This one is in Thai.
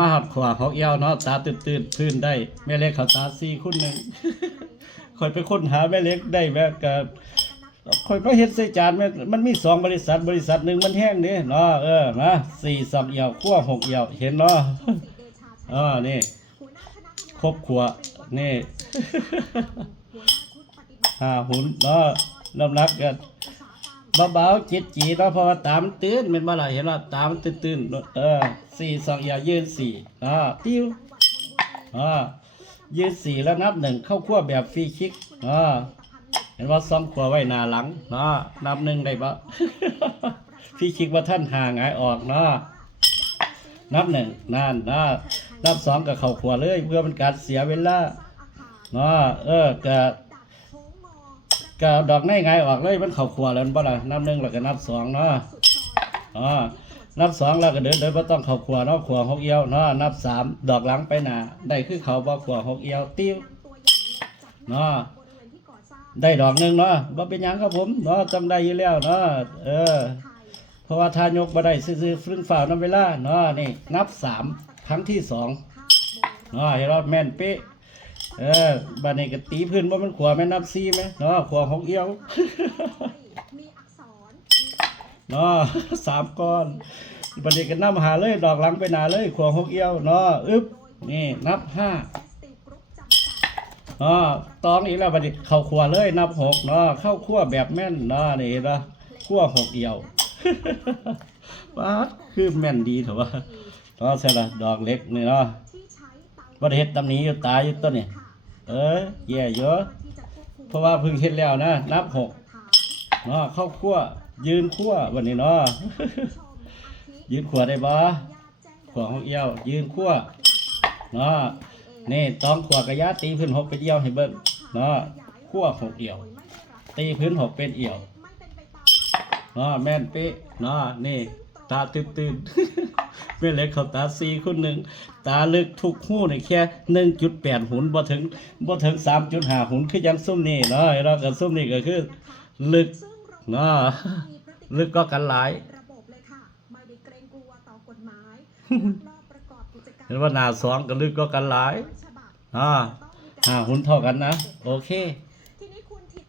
มาหัดขวาเขาเอี้ยวเนาะตาตื่นพื้นได้แม่เล็กเขาตา4:1 คอยไปค้นหาแม่เล็กได้แม่ก็คอยไปเฮ็ดใส่จานแม่มันมี2 บริษัทหนึ่งมันแห้งเด้เนาะมา4 2เอี่ยวคั่ว6เอี่ยวเห็นเนาะนี่ครบขัวนี่ หุ่นเนาะน้ำหนักกันเบาๆจิตจีเนาะเพราะว่าตามตื่นเป็นบ่ล่ะเห็นว่าตามตื่น4 2เอี่ยวยืน4ติ้วยืน4แล้วนับ1เข้าคั่วแบบฟรีคิกเห็นว่าซ่อมขัวไว้หน้าหลังนับ1ได้บ่ ฟรีคิกว่าท่านห่างหายออกนับ1นั่นนับ2ก็เข้าขัวเลยเพื่อเป็นการเสียเวลาก็ดอกไงออกเลยมันเข้าขัวแล้วบ่ล่ะนับ1แล้วก็นับ2นับ2แล้วก็เดินบ่ต้องเข้าขัวเนาะขัว6เอี่ยวนับ3ดอกหลังไปหน้าได้คือเขาบ่ขัว6เอี่ยวติ้วได้ดอกนึงบ่เป็นหยังครับผมจำได้อยู่แล้วเพราะว่าถ้ายกบ่ได้ซื่อๆฟึ่งฝ่าวนำเวลานี่นับ3ครั้งที่2เห็นว่าแม่นเป๊ะบัดนี้ก็ตีพื้นบ่มันขวาแม่นับ4มั้ยขวา6เอี่ยว 3ก้อนบัดนี้ก็นำหาเลยดอกหลังไปหน้าเลยขวา6เอี่ยวอึ๊บนี่นับ5ตองอีกแล้วบัดนี้เข้าขวาเลยนับ6เข้าคั่วแบบแม่นนี่นะคั่ว6เอี่ยว ป๊าดคือแม่นดีเถอะว่าใช่ละดอกเล็กนี่บ่ได้เฮ็ดตำหนิอยู่ตายอยู่ต้นนี่แย่เยอะเพราะว่าเพิ่งเฮ็ดแล้วนะนับ6เข้าคั่วยืนคั่ววันนี้ยืนคั่วได้บ่คั่ว6เอี่ยวยืนคั่วนี่ต้องคั่วกระยะตีพื้น6เป็นเอี่ยวให้เบิ่งคั่ว6เอี่ยวตีพื้น6เป็นเอี่ยวแม่นเป๊ะนี่ตาตื่น แม่เล็กเขาตา4:1ตาลึกทุกหูนี่แค่ 1.8 หุ่นบ่ถึง 3.5 หุ่นคือยังซุ่มนี่แล้วก็ซุ่มนี่ก็คือลึกลึกก็กันหลาย เห็นว่าหน้า2ก็ลึกก็กันหลาย5 หุ่นเท่ากันนะโอเค